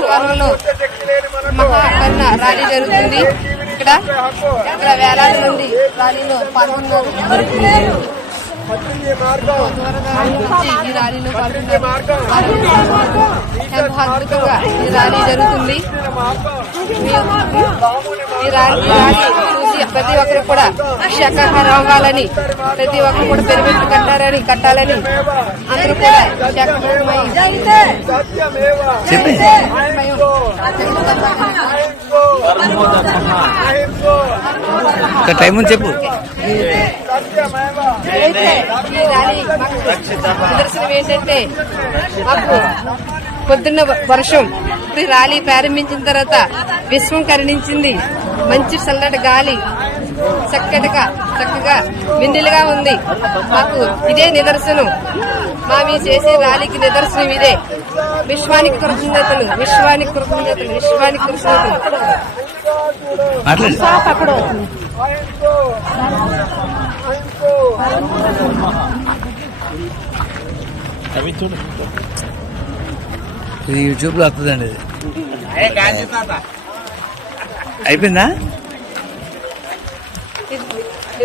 త్వరలో మహాకరణ ర్యాలీ జరుగుతుంది. ఇక్కడ వేలాది మంది ర్యాలీలో పాల్గొన్నారు. ఈ ర్యాలీలో అద్భుతంగా ఈ ర్యాలీ జరుగుతుంది. ఈ ర్యాలీ చూసి ప్రతి ఒక్కరు కూడా శాఖాహారం అవ్వాలని, ప్రతి ఒక్కరు కూడా పెరుగు కట్టాలని అందరూ కూడా టైం చెప్పు. నిదర్శనం ఏంటంటే మాకు పొద్దున్న వర్షం, ఇప్పుడు ర్యాలీ ప్రారంభించిన తర్వాత విశ్వం కరుణించింది. మంచి చల్లటి గాలి చక్కగా మిండిలుగా ఉంది. మాకు ఇదే నిదర్శనం. మావి చేసే ర్యాలీకి నిదర్శనం ఇదే. విశ్వానికి కృతజ్ఞతలు. ఇది యూట్యూబ్ లో వస్తుందండి. ఇది అయిపోయిందా? ఇది